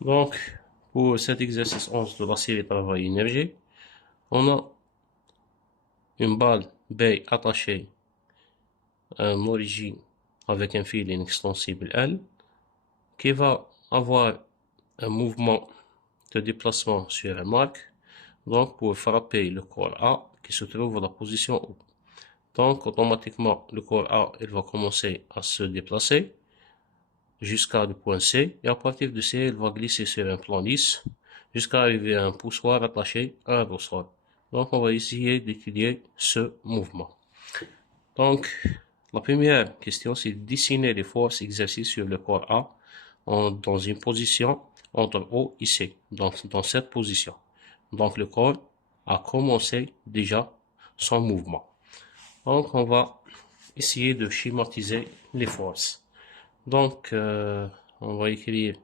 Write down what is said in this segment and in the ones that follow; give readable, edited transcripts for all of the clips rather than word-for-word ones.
Donc, pour cet exercice 11 de la série travail énergie, on a une balle B attachée à une origine avec un fil inextensible L qui va avoir un mouvement de déplacement sur un arc, donc pour frapper le corps A qui se trouve à la position O. Donc, automatiquement, le corps A il va commencer à se déplacer jusqu'à le point C, et à partir de C, il va glisser sur un plan lisse jusqu'à arriver à un poussoir attaché à un ressort. Donc, on va essayer d'étudier ce mouvement. Donc, la première question, c'est de dessiner les forces exercées sur le corps A dans une position entre O et C, donc dans cette position. Donc, le corps a commencé déjà son mouvement. Donc, on va essayer de schématiser les forces. Donc, on va écrire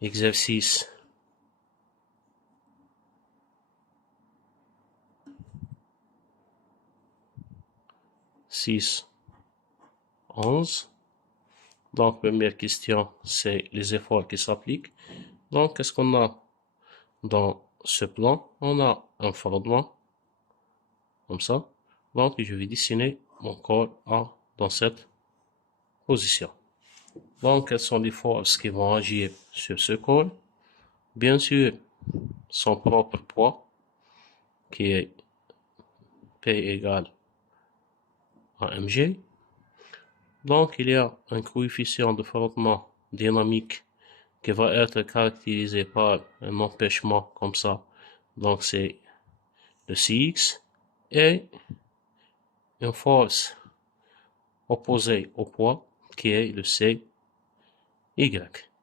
exercice 6, 11. Donc, première question, c'est les efforts qui s'appliquent. Donc, qu'est-ce qu'on a dans ce plan? On a un frottement, comme ça. Donc, je vais dessiner mon corps A dans cette position. Donc, quelles sont les forces qui vont agir sur ce corps? Bien sûr, son propre poids, qui est P égale à mg. Donc, il y a un coefficient de frottement dynamique qui va être caractérisé par un empêchement comme ça. Donc, c'est le Cx et une force opposée au poids qui est le Cy.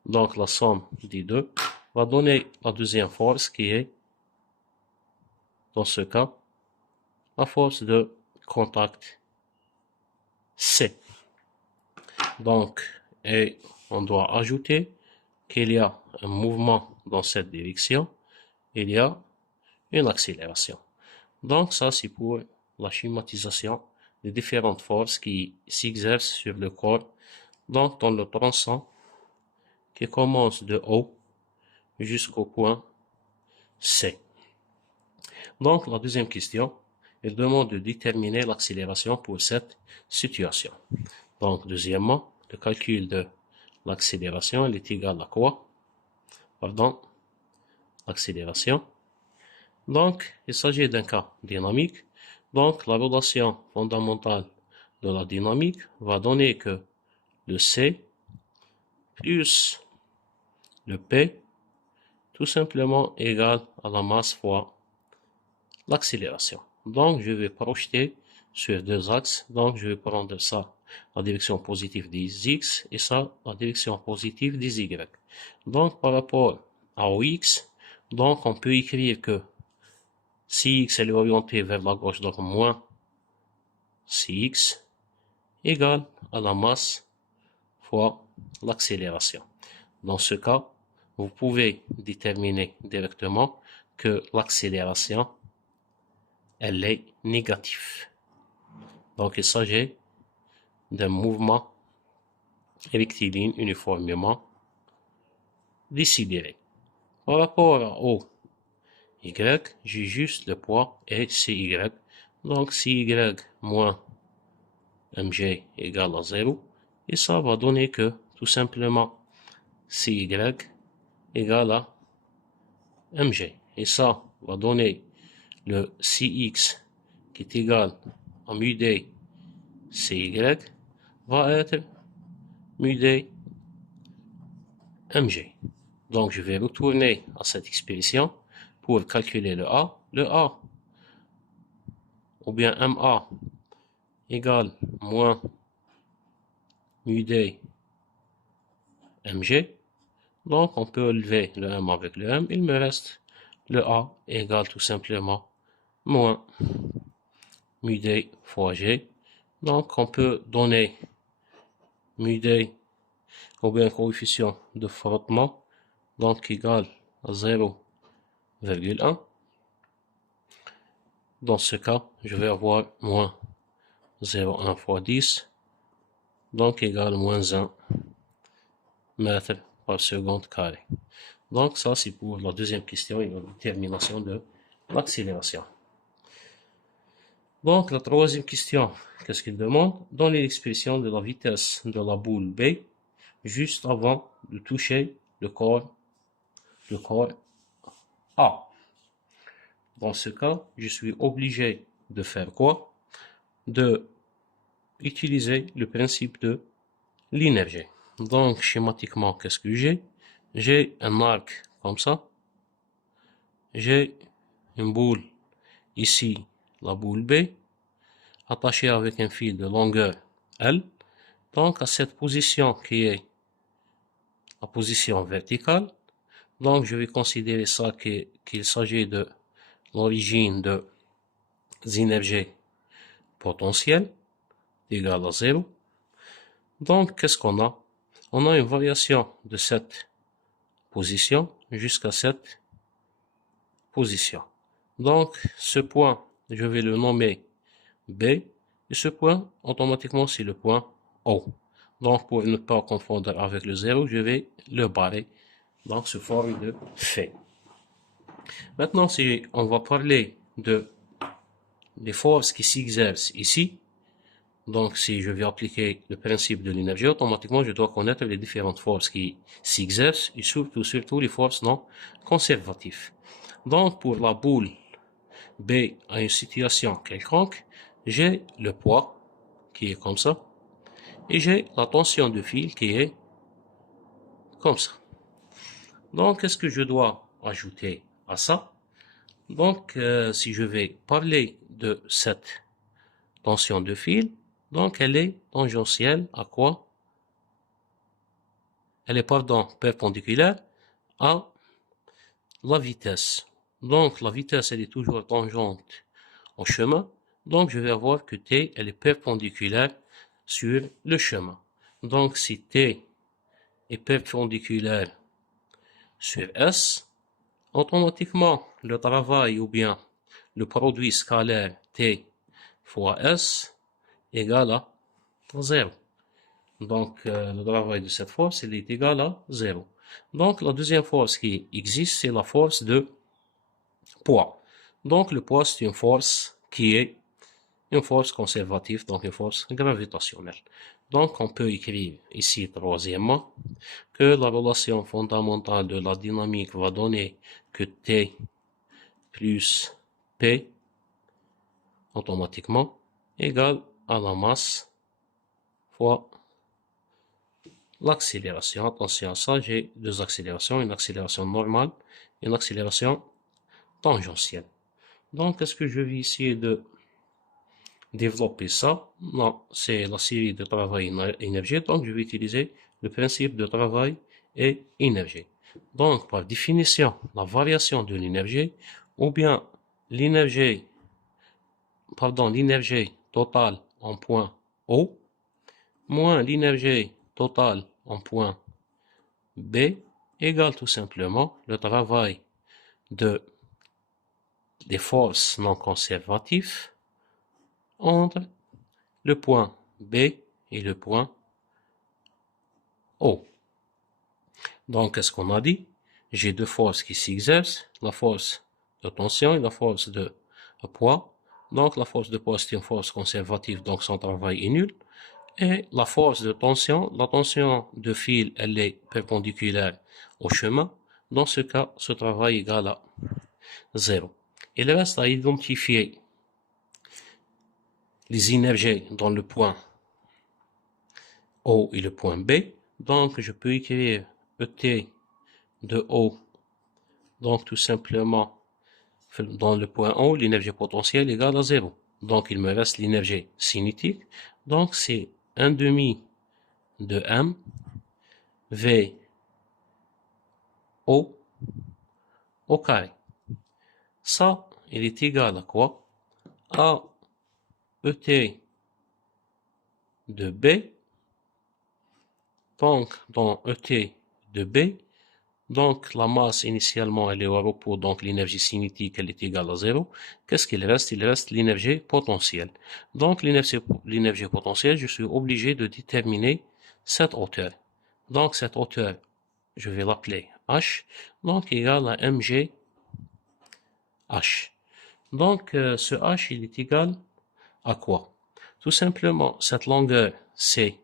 Donc, la somme des deux va donner la deuxième force qui est, dans ce cas, la force de contact C. Donc, et on doit ajouter qu'il y a un mouvement dans cette direction, il y a une accélération. Donc, ça, c'est pour la schématisation des différentes forces qui s'exercent sur le corps, donc dans le tronçon qui commence de O jusqu'au point C. Donc, la deuxième question, elle demande de déterminer l'accélération pour cette situation. Donc, deuxièmement, le calcul de l'accélération est égal à quoi? Pardon, l'accélération. Donc, il s'agit d'un cas dynamique. Donc, la relation fondamentale de la dynamique va donner que le C plus le P tout simplement égal à la masse fois l'accélération. Donc, je vais projeter sur deux axes. Donc, je vais prendre ça, la direction positive des X, et ça, la direction positive des Y. Donc, par rapport à OX, donc, on peut écrire que si X est orienté vers la gauche, donc moins Cx égale à la masse fois l'accélération. Dans ce cas, vous pouvez déterminer directement que l'accélération, elle est négative. Donc, il s'agit d'un mouvement rectiligne uniformément décidéré. Par rapport au Y, j'ai juste le poids et CY. Donc, CY moins mg égale à 0. Et ça va donner que, tout simplement, CY égale à mg. Et ça va donner le Cx qui est égal à mu d CY va être mu d mg. Donc, je vais retourner à cette expression pour calculer le A. Le A, ou bien MA, égale moins mu d mg. Donc, on peut lever le M avec le M. Il me reste le A égale tout simplement moins mu d fois G. Donc, on peut donner mu d ou bien coefficient de frottement, donc égal à 0,1. Dans ce cas, je vais avoir moins 0,1 fois 10, donc égal à moins 1 mètre par seconde carré. Donc ça, c'est pour la deuxième question et la détermination de l'accélération. Donc la troisième question, qu'est-ce qu'il demande? Donner l'expression de la vitesse de la boule B juste avant de toucher le corps A. Dans ce cas, je suis obligé de faire quoi? De utiliser le principe de l'inergie. Donc, schématiquement, qu'est-ce que j'ai? J'ai un arc comme ça. J'ai une boule ici, la boule B, attachée avec un fil de longueur L. Donc, à cette position qui est la position verticale, donc je vais considérer ça qu'il s'agit de l'origine de énergies potentielles égale à 0. Donc, qu'est-ce qu'on a? On a une variation de cette position jusqu'à cette position. Donc, ce point, je vais le nommer B, et ce point, automatiquement, c'est le point O. Donc, pour ne pas confondre avec le 0, je vais le barrer, donc sous forme de fait. Maintenant, si on va parler des forces qui s'exercent ici, donc si je vais appliquer le principe de l'énergie, automatiquement, je dois connaître les différentes forces qui s'exercent et surtout les forces non conservatives. Donc, pour la boule B à une situation quelconque, j'ai le poids qui est comme ça et j'ai la tension de fil qui est comme ça. Donc, qu'est-ce que je dois ajouter à ça? Donc, si je vais parler de cette tension de fil, donc elle est tangentielle à quoi? Elle est, perpendiculaire à la vitesse. Donc, la vitesse, elle est toujours tangente au chemin. Donc, je vais avoir que T, elle est perpendiculaire sur le chemin. Donc, si T est perpendiculaire sur S, automatiquement, le travail ou bien le produit scalaire T fois S égale à 0. Donc, le travail de cette force, il est égal à 0. Donc, la deuxième force qui existe, c'est la force de poids. Donc, le poids, c'est une force qui est une force conservative, donc une force gravitationnelle. Donc, on peut écrire ici, troisièmement, que la relation fondamentale de la dynamique va donner que T plus P automatiquement égale à la masse fois l'accélération. Attention à ça, j'ai deux accélérations, une accélération normale et une accélération tangentielle. Donc, est-ce que je vais essayer de développer ça? Non, c'est la série de travail et énergie, donc je vais utiliser le principe de travail et énergie. Donc, par définition, la variation de l'énergie, ou bien l'énergie totale en point O, moins l'énergie totale en point B, égale tout simplement le travail des forces non conservatives entre le point B et le point O. Donc, qu'est-ce qu'on a dit? J'ai deux forces qui s'exercent, la force de tension et la force de poids. Donc, la force de poids, c'est une force conservative, donc son travail est nul. Et la force de tension, la tension de fil, elle est perpendiculaire au chemin. Dans ce cas, ce travail est égal à 0. Il reste à identifier les énergies dans le point O et le point B. Donc, je peux écrire ET de O. Donc, tout simplement, dans le point O, l'énergie potentielle est égale à 0. Donc, il me reste l'énergie cinétique. Donc, c'est 1 demi de M V O au carré. Ça, il est égal à quoi? À ET de B. Donc, dans ET de B, donc la masse initialement elle est au repos, donc l'énergie cinétique elle est égale à 0. Qu'est-ce qu'il reste? Il reste l'énergie potentielle. Donc l'énergie potentielle, je suis obligé de déterminer cette hauteur. Donc cette hauteur, je vais l'appeler H, donc égal à mg H. Donc, ce H, il est égal à quoi? Tout simplement, cette longueur, c'est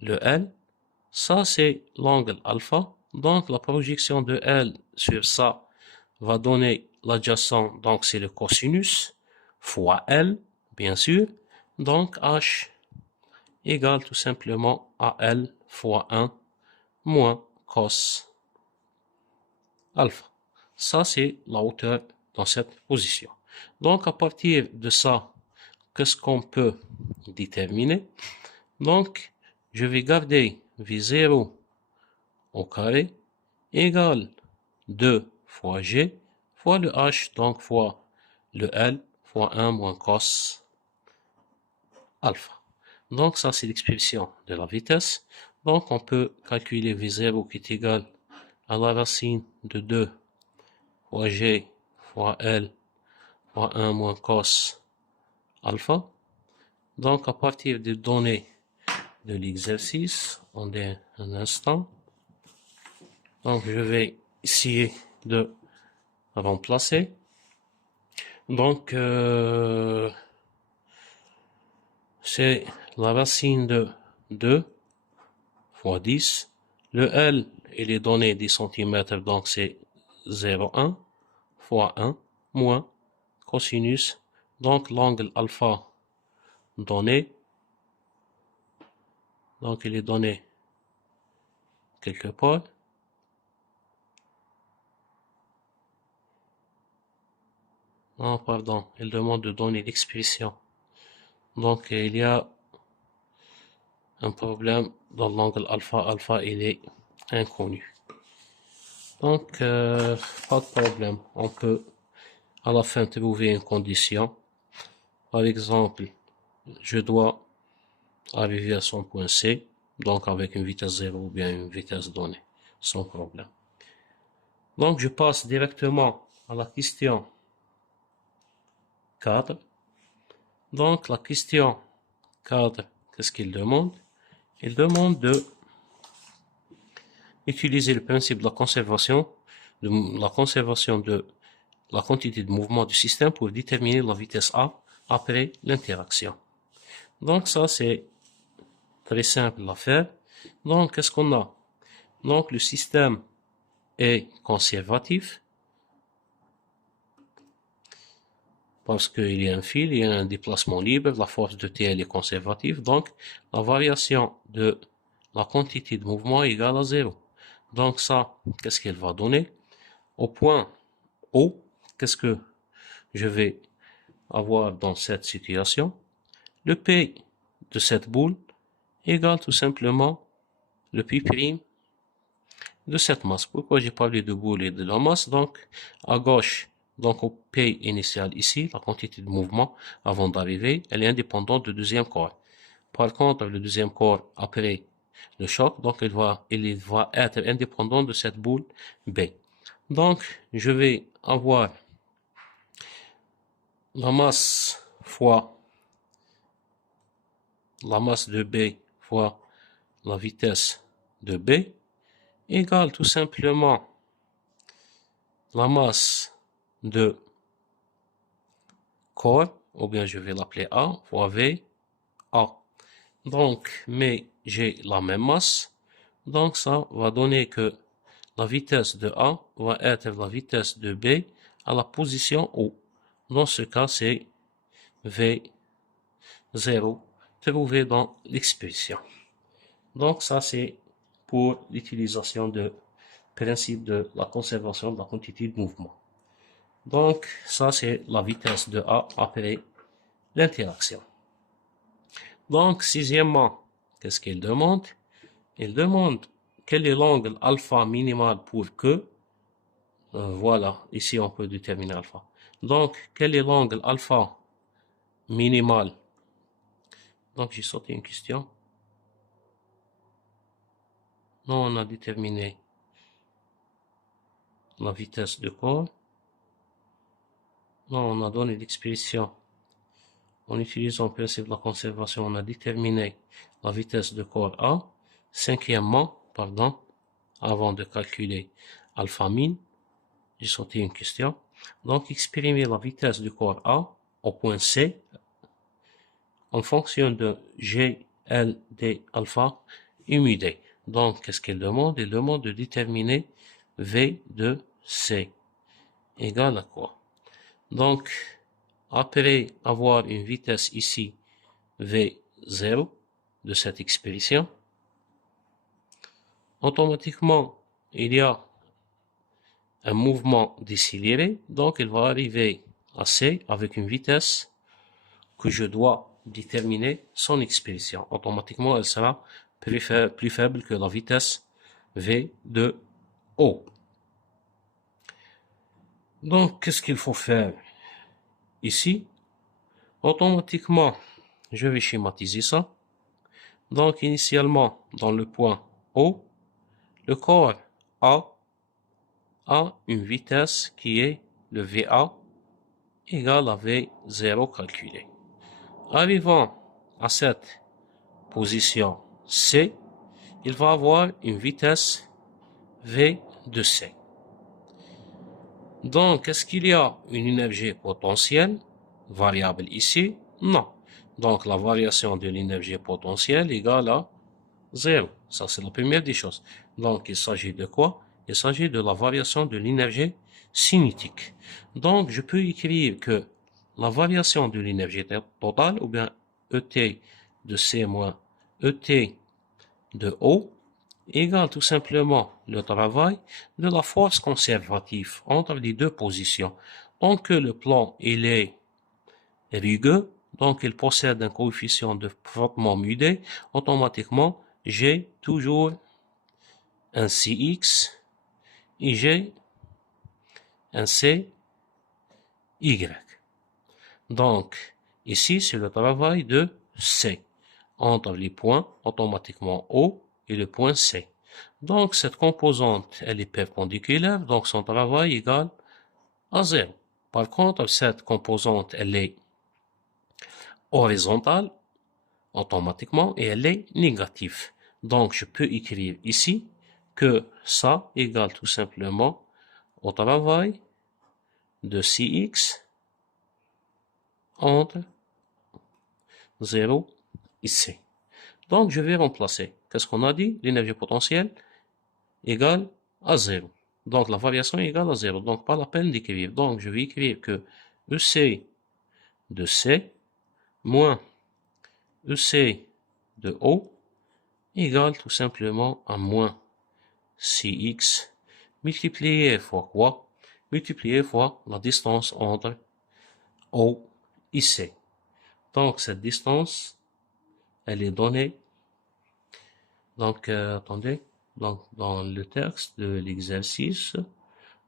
le L. Ça, c'est l'angle alpha. Donc, la projection de L sur ça va donner l'adjacent, donc c'est le cosinus, fois L, bien sûr. Donc, H égale tout simplement à L fois 1 moins cos alpha. Ça, c'est la hauteur dans cette position. Donc, à partir de ça, qu'est-ce qu'on peut déterminer? Donc, je vais garder V0 au carré égale 2 fois G fois le H, donc fois le L fois 1 moins cos alpha. Donc, ça, c'est l'expression de la vitesse. Donc, on peut calculer V0 qui est égal à la racine de 2 fois G fois L fois 1 moins cos alpha. Donc, à partir des données de l'exercice, on est un instant. Donc, je vais essayer de remplacer. Donc, c'est la racine de 2 fois 10. Le L, il est donné 10 cm, donc c'est 0,1 fois 1 moins cosinus. Donc, l'angle alpha donné, donc il est donné quelque part. Non, pardon, il demande de donner l'expression. Donc, il y a un problème dans l'angle alpha. Alpha, il est inconnu. Donc, pas de problème. On peut à la fin trouver une condition. Par exemple, je dois arriver à son point C, donc avec une vitesse 0 ou bien une vitesse donnée, sans problème. Donc, je passe directement à la question 4. Donc, la question 4, qu'est-ce qu'il demande? Il demande de utiliser le principe de la conservation de la quantité de mouvement du système pour déterminer la vitesse A après l'interaction. Donc, ça, c'est très simple à faire. Donc, qu'est-ce qu'on a? Donc, le système est conservatif parce qu'il y a un fil, il y a un déplacement libre, la force de T elle est conservative. Donc, la variation de la quantité de mouvement est égale à 0. Donc, ça, qu'est-ce qu'elle va donner? Au point O, qu'est-ce que je vais avoir dans cette situation? Le P de cette boule égale tout simplement le P' de cette masse. Pourquoi j'ai parlé de boule et de la masse? Donc, à gauche, donc au P initial ici, la quantité de mouvement avant d'arriver, elle est indépendante du deuxième corps. Par contre, le deuxième corps, après le choc, donc il va être indépendant de cette boule B. Donc, je vais avoir la masse fois la masse de B fois la vitesse de B égale tout simplement la masse de corps, ou bien je vais l'appeler A, fois V, A. Donc, mais j'ai la même masse, donc ça va donner que la vitesse de A va être la vitesse de B à la position O. Dans ce cas, c'est V0 trouvé dans l'expression. Donc, ça, c'est pour l'utilisation du principe de la conservation de la quantité de mouvement. Donc, ça, c'est la vitesse de A après l'interaction. Donc, sixièmement, qu'est-ce qu'il demande? Il demande quel est l'angle alpha minimal pour que, voilà, ici on peut déterminer alpha. Donc, quel est l'angle alpha minimal? Donc, j'ai sauté une question. Non, on a déterminé la vitesse de corps. Non, on a donné l'expression. En utilisant le principe de la conservation, on a déterminé la vitesse de corps A. Cinquièmement, pardon, avant de calculer alpha min, j'ai sauté une question. Donc, exprimer la vitesse du corps A au point C en fonction de G, L, D, alpha et mu D. Donc, qu'est-ce qu'elle demande? Elle demande de déterminer V de C égale à quoi? Donc, après avoir une vitesse ici, V0 de cette expression, automatiquement, il y a un mouvement décéléré, donc il va arriver à C avec une vitesse que je dois déterminer son expression. Automatiquement, elle sera plus faible que la vitesse V de O. Donc, qu'est-ce qu'il faut faire ici? Automatiquement, je vais schématiser ça. Donc, initialement, dans le point O, le corps A une vitesse qui est le VA égale à V0 calculé. Arrivant à cette position C, il va avoir une vitesse V de C. Donc, est-ce qu'il y a une énergie potentielle variable ici? Non. Donc, la variation de l'énergie potentielle égale à 0. Ça, c'est la première des choses. Donc, il s'agit de quoi? Il s'agit de la variation de l'énergie cinétique. Donc, je peux écrire que la variation de l'énergie totale, ou bien ET de C moins ET de O, égale tout simplement le travail de la force conservative entre les deux positions. Donc, le plan, il est rugueux, donc il possède un coefficient de frottement mu D, automatiquement, j'ai toujours un Cx et j'ai un Cy. Donc, ici, c'est le travail de C entre les points automatiquement O et le point C. Donc, cette composante, elle est perpendiculaire, donc son travail égale à 0. Par contre, cette composante, elle est horizontale, automatiquement, et elle est négative. Donc, je peux écrire ici que ça égale tout simplement au travail de Cx entre 0 et C. Donc, je vais remplacer. Qu'est-ce qu'on a dit? L'énergie potentielle égale à 0. Donc, la variation est égale à 0. Donc, pas la peine d'écrire. Donc, je vais écrire que EC de C moins EC de O égale tout simplement à moins Cx multiplié fois quoi? Multiplié fois la distance entre O et C. Donc, cette distance, elle est donnée. Donc, attendez. Donc, dans le texte de l'exercice,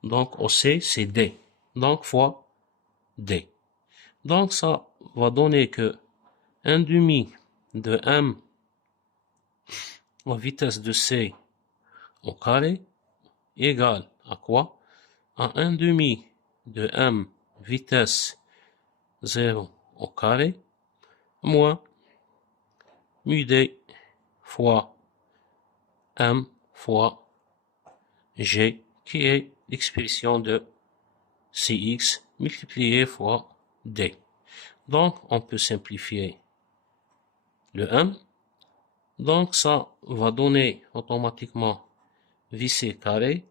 donc OC, c'est D. Donc, fois D. Donc, ça va donner que 1 demi de M, la vitesse de C au carré, égale à quoi? À 1 demi de M, vitesse 0 au carré, moins mu D fois M fois G, qui est l'expression de Cx multiplié fois D. Donc, on peut simplifier le M. Donc, ça va donner automatiquement Vc carré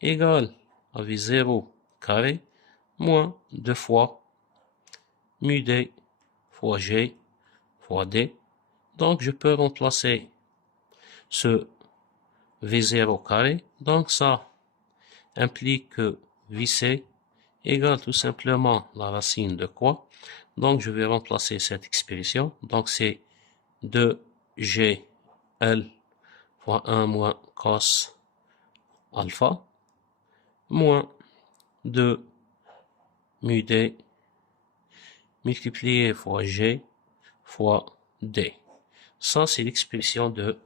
égale à V0 carré moins 2 fois mu D fois G fois D. Donc, je peux remplacer ce V0 carré. Donc, ça implique que Vc égale tout simplement la racine de quoi? Donc, je vais remplacer cette expression. Donc, c'est 2GL fois 1 moins cos alpha moins 2 mu D multiplié fois G fois D. Ça, c'est l'expression de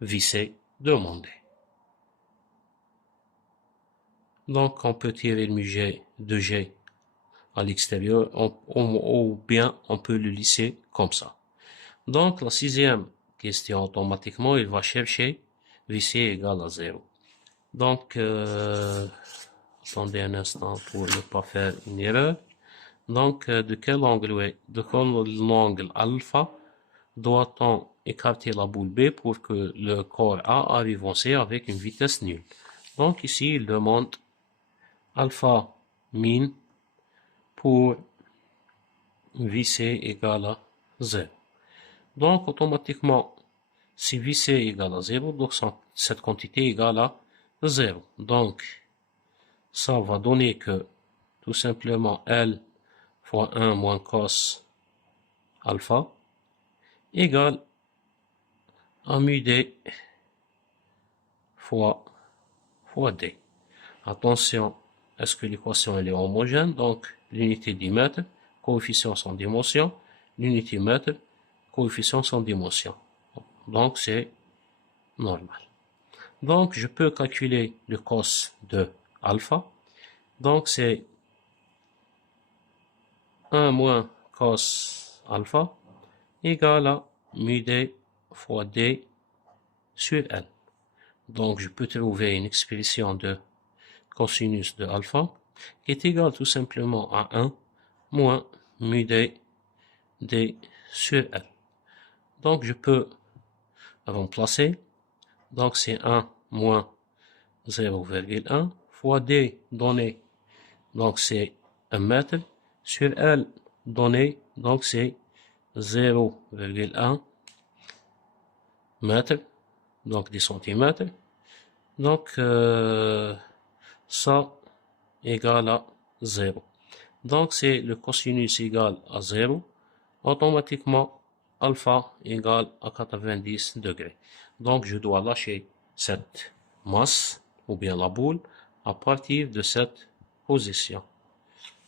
Vc demandée. Donc, on peut tirer le mu G de G à l'extérieur, ou bien on peut le lisser comme ça. Donc, la sixième question, automatiquement, il va chercher Vc égale à 0. Donc, attendez un instant pour ne pas faire une erreur. Donc, de quel angle, oui, de quel angle alpha doit-on écarter la boule B pour que le corps A arrive en C avec une vitesse nulle? Donc, ici, il demande alpha min pour VC égale à 0. Donc, automatiquement, si VC égale à 0, donc cette quantité égale à 0. Donc, ça va donner que, tout simplement, L fois 1 moins cos alpha égale à mu D fois D. Attention, est-ce que l'équation elle est homogène? Donc, l'unité du mètre, coefficient sans dimension, l'unité mètre, coefficient sans dimension. Donc, c'est normal. Donc, je peux calculer le cos de alpha. Donc, c'est 1 moins cos alpha égale à mu D fois D sur L. Donc, je peux trouver une expression de cosinus de alpha qui est égal tout simplement à 1 moins mu D sur L. Donc, je peux remplacer. Donc, c'est 1 moins 0,1 fois D donné. Donc, c'est 1 mètre sur L donné. Donc, c'est 0,1 mètre. Donc, des centimètres. Donc, ça égale à 0. Donc, c'est le cosinus égal à 0. Automatiquement, alpha égale à 90 degrés. Donc, je dois lâcher cette masse, ou bien la boule, à partir de cette position.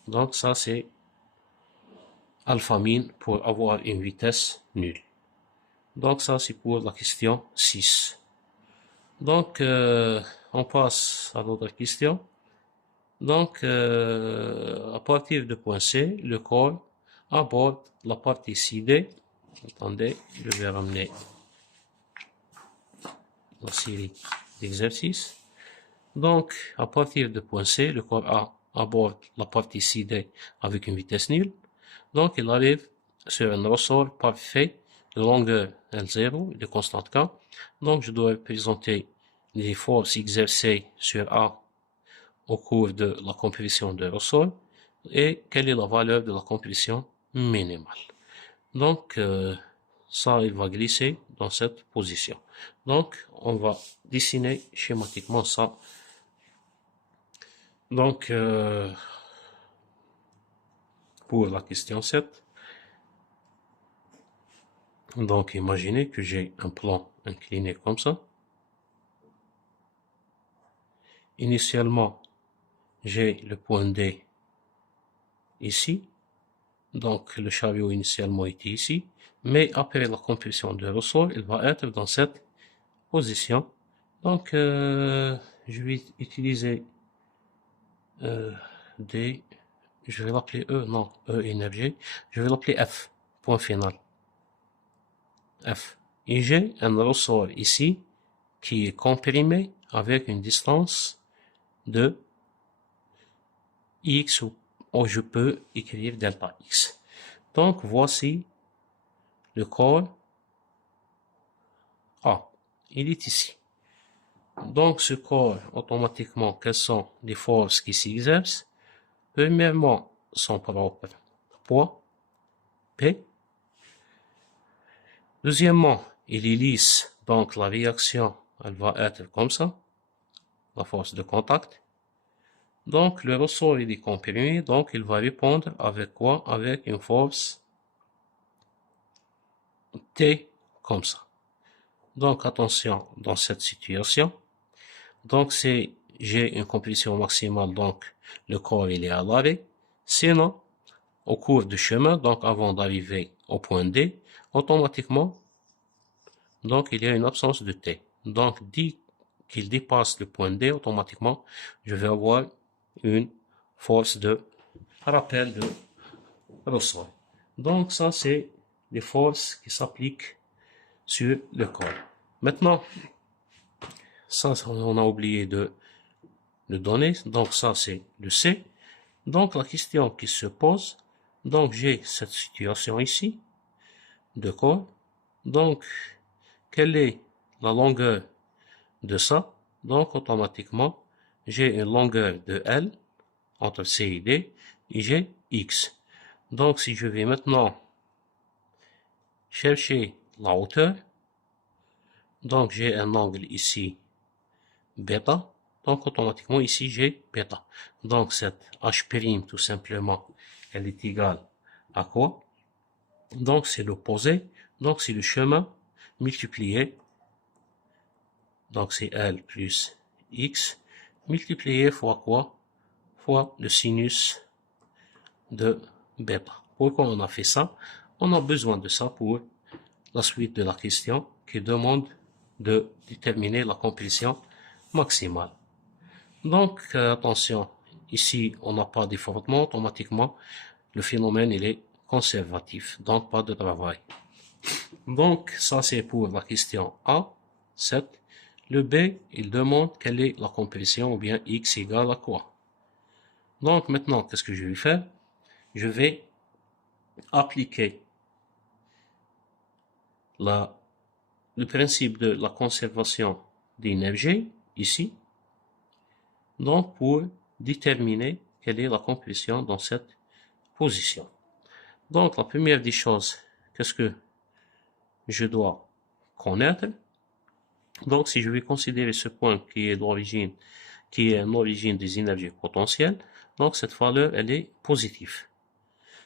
Donc, ça, c'est alpha min pour avoir une vitesse nulle. Donc, ça, c'est pour la question 6. Donc, on passe à l'autre question. Donc, à partir de point C, le corps aborde la partie CD. Attendez, je vais ramener la série d'exercices. Donc, à partir de point C, le corps A aborde la partie CD avec une vitesse nulle. Donc, il arrive sur un ressort parfait de longueur L0 et de constante K. Donc, je dois représenter les forces exercées sur A au cours de la compression de ressort et quelle est la valeur de la compression minimale. Donc, ça, il va glisser dans cette position. Donc, on va dessiner schématiquement ça. Donc, pour la question 7, donc imaginez que j'ai un plan incliné comme ça. Initialement, j'ai le point D ici. Donc, le chariot initialement était ici. Mais après la compression de ressort, il va être dans cette position. Donc, je vais utiliser D. Je vais l'appeler E. Non, E énergie. Je vais l'appeler F. Point final. F. Et j'ai un ressort ici qui est comprimé avec une distance de X où je peux écrire delta X. Donc, voici le corps A. Il est ici. Donc, ce corps, automatiquement, quelles sont les forces qui s'exercent? Premièrement, son propre poids, P. Deuxièmement, il est lisse, donc la réaction, elle va être comme ça, la force de contact. Donc, le ressort, il est comprimé, donc il va répondre avec quoi? Avec une force T, comme ça. Donc, attention, dans cette situation, donc j'ai une compression maximale, donc le corps, il est à l'arrêt. Sinon, au cours du chemin, donc avant d'arriver au point D, automatiquement, donc il y a une absence de T. Donc, dès qu'il dépasse le point D, automatiquement, je vais avoir une force de rappel de ressort. Donc, ça, c'est les forces qui s'appliquent sur le corps. Maintenant, Ça, on a oublié de le donner. Donc, ça, c'est le C. Donc, la question qui se pose, donc j'ai cette situation ici, de corps. Donc, quelle est la longueur de ça? Donc, automatiquement, j'ai une longueur de L entre C et D, et j'ai X. Donc, si je vais maintenant chercher la hauteur, donc j'ai un angle ici, bêta. Donc, automatiquement, ici, j'ai bêta. Donc, cette H', tout simplement, elle est égale à quoi? Donc, c'est l'opposé. Donc, c'est le chemin multiplié. Donc, c'est L plus X multiplié fois quoi? Fois le sinus de bêta. Pourquoi on a fait ça? On a besoin de ça pour la suite de la question qui demande de déterminer la complétion maximale. Donc, attention, ici, on n'a pas d'effondrement, automatiquement, le phénomène, il est conservatif, donc pas de travail. Donc, ça, c'est pour la question A, 7. Le B, il demande quelle est la complétion, ou bien X égale à quoi. Donc, maintenant, qu'est-ce que je vais faire? Je vais appliquer le principe de la conservation d'énergie, ici, donc pour déterminer quelle est la complétion dans cette position. Donc, la première des choses, qu'est-ce que je dois connaître? Donc, si je vais considérer ce point qui est l'origine, qui est l'origine des énergies potentielles, donc cette valeur, elle est positive.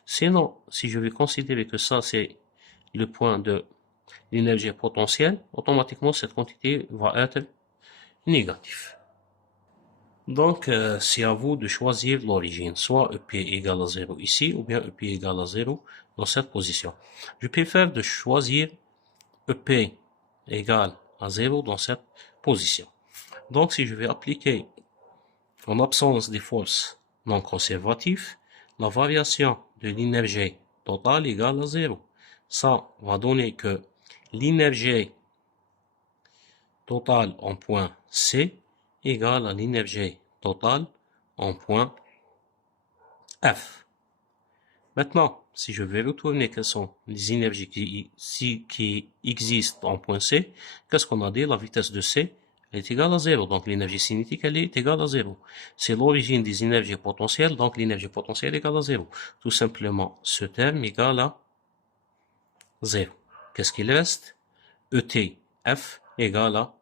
Sinon, si je vais considérer que ça, c'est le point de l'énergie potentielle, automatiquement, cette quantité va être négative. Donc, c'est à vous de choisir l'origine, soit EP égale à 0 ici, ou bien EP égale à 0 dans cette position. Je préfère de choisir EP égale à 0 dans cette position. Donc, si je vais appliquer, en absence des forces non conservatives, la variation de l'énergie totale égale à 0. Ça va donner que l'énergie totale en point C égale à l'énergie totale en point F. Maintenant, si je vais retourner quelles sont les énergies qui existent en point C, qu'est-ce qu'on a dit? La vitesse de C est égale à 0. Donc, l'énergie cinétique, elle est égale à 0. C'est l'origine des énergies potentielles, donc l'énergie potentielle est égale à 0. Tout simplement, ce terme est égal à 0. Qu'est-ce qu'il reste? ETF égale à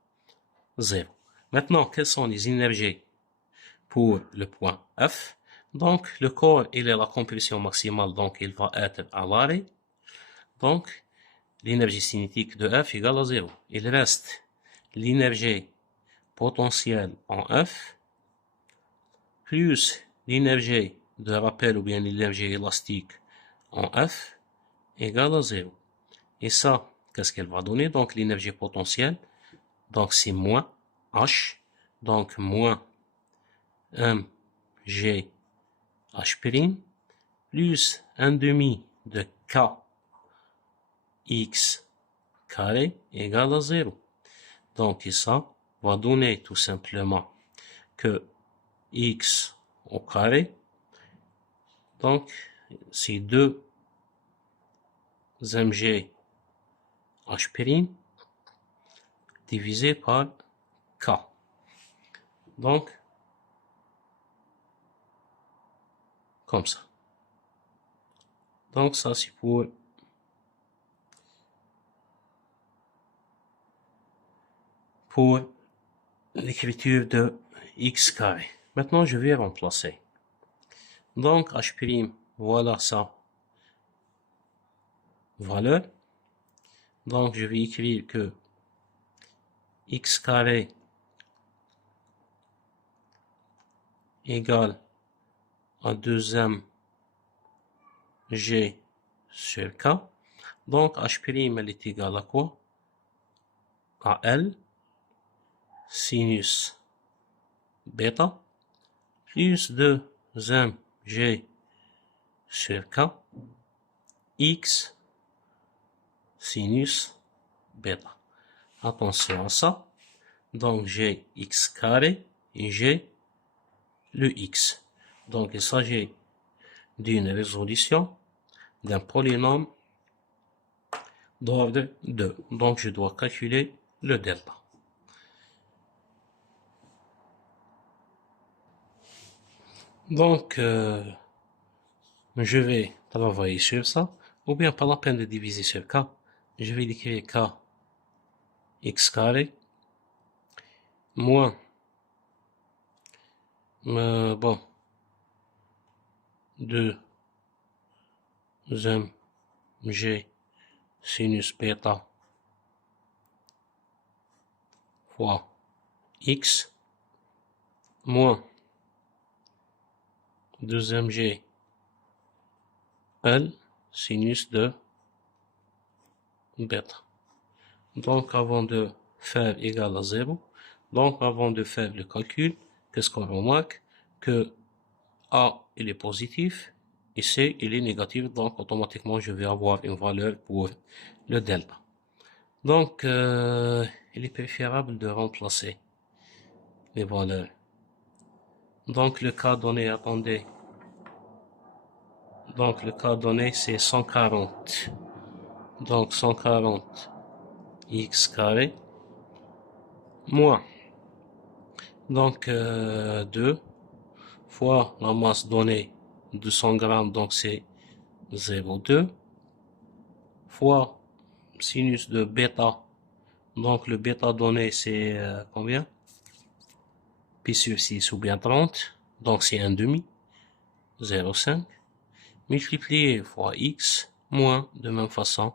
0. Maintenant, quelles sont les énergies pour le point F? Donc, le corps, il est la compression maximale, donc il va être à l'arrêt. Donc, l'énergie cinétique de F égale à 0. Il reste l'énergie potentielle en F, plus l'énergie de rappel ou bien l'énergie élastique en F, égale à 0. Et ça, qu'est-ce qu'elle va donner? Donc, l'énergie potentielle, donc c'est moins H, donc moins mg H', plus 1 demi de K X carré égale à 0. Donc, et ça va donner tout simplement que X au carré, donc c'est 2 mg H' divisé par K. Donc, comme ça. Donc, ça c'est pour l'écriture de X carré. Maintenant, je vais remplacer. Donc, H', voilà ça. Valeur. Donc, je vais écrire que X carré égale à 2m G sur K. Donc, H', elle est égale à quoi? À L sinus bêta plus 2m G sur K X sinus bêta. Attention à ça. Donc j'ai x carré et j'ai le x. Donc il s'agit d'une résolution d'un polynôme d'ordre 2. Donc je dois calculer le delta. Donc je vais travailler sur ça, ou bien pas la peine de diviser sur k, je vais écrire k x carré moins bon 2mg sinus bêta fois x moins 2mg L sinus de bêta. Donc avant de faire égal à 0, donc avant de faire le calcul, qu'est-ce qu'on remarque? Que A il est positif et C il est négatif, donc automatiquement je vais avoir une valeur pour le delta. Donc il est préférable de remplacer les valeurs. Donc le cas donné, attendez. Donc le cas donné c'est 140. Donc 140 x carré moins donc 2 fois la masse donnée 200 grammes, donc c'est 0,2 fois sinus de bêta, donc le bêta donné c'est combien? Pi sur 6 ou bien 30, donc c'est un demi, 0,5 multiplié fois x moins de même façon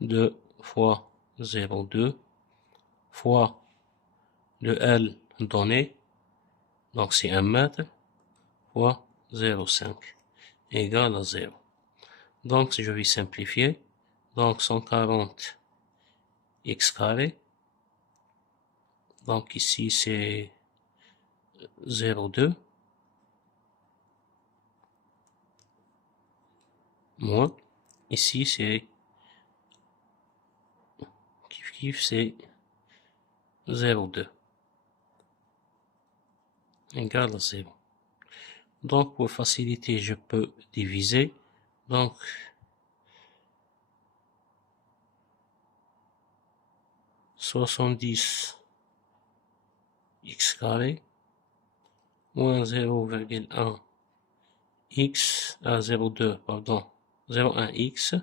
2 fois 0,2 fois le L donné, donc c'est 1 mètre, fois 0,5 égale à 0. Donc je vais simplifier, donc 140 x carré, donc ici c'est 0,2 moins, ici c'est c'est 0,2 égale à 0. Donc pour faciliter je peux diviser, donc (70) x carré moins 0,1 x à 0,2 pardon 0,1 x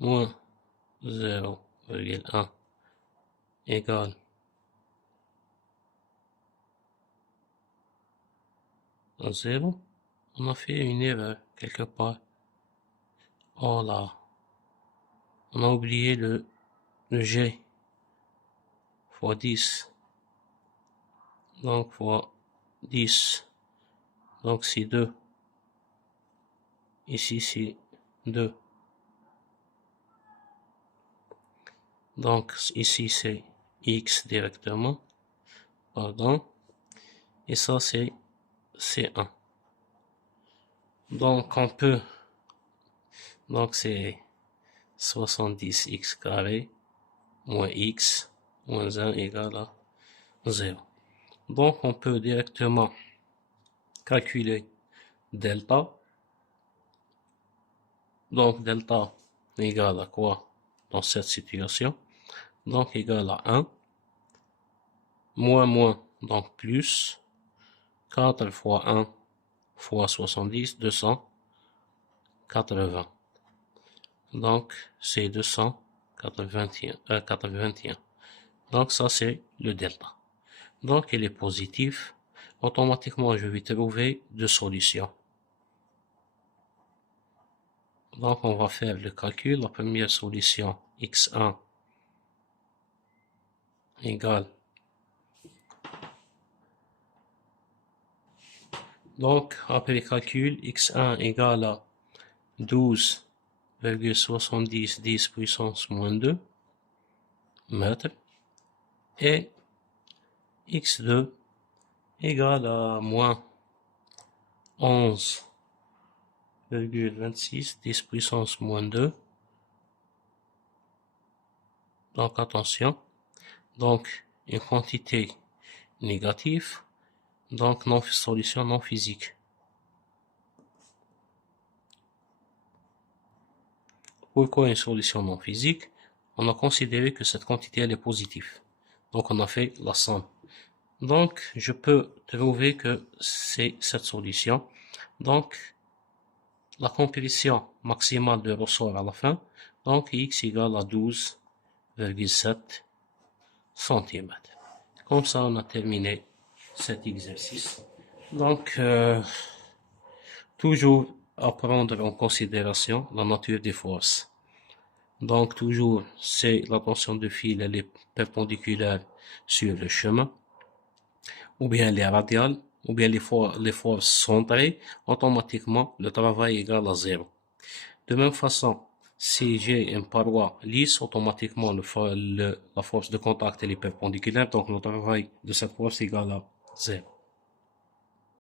moins 0,1 égale à 0. On a fait une erreur quelque part. Oh là, on a oublié le g fois 10, donc fois 10, donc c'est 2, ici c'est 2, donc ici c'est x directement, pardon, et ça c'est C1. Donc on peut, donc c'est 70 x carré moins x moins 1 égale à 0. Donc on peut directement calculer delta. Donc delta égale à quoi dans cette situation? Donc égale à 1 moins donc plus 4 fois 1 fois 70, 280. Donc c'est 281. Donc ça c'est le delta. Donc il est positif. Automatiquement je vais trouver deux solutions. Donc on va faire le calcul. La première solution x1 égale. Donc après le calcul, x1 égale à 12,70 10 puissance moins 2 mètres et x2 égale à moins 11,26 10 puissance moins 2. Donc attention, donc une quantité négative, donc solution non physique. Pourquoi une solution non physique? On a considéré que cette quantité elle est positive. Donc on a fait la somme. Donc je peux trouver que c'est cette solution. Donc la compression maximale de ressort à la fin, donc X égale à 12,7 cm. Comme ça, on a terminé cet exercice. Donc, toujours à prendre en considération la nature des forces. Donc, toujours, c'est la tension de fil, elle est perpendiculaire sur le chemin, ou bien elle est radiale, ou bien les forces centrées, automatiquement, le travail est égal à 0. De même façon, si j'ai une paroi lisse, automatiquement la force de contact elle est perpendiculaire, donc le travail de cette force est égal à 0.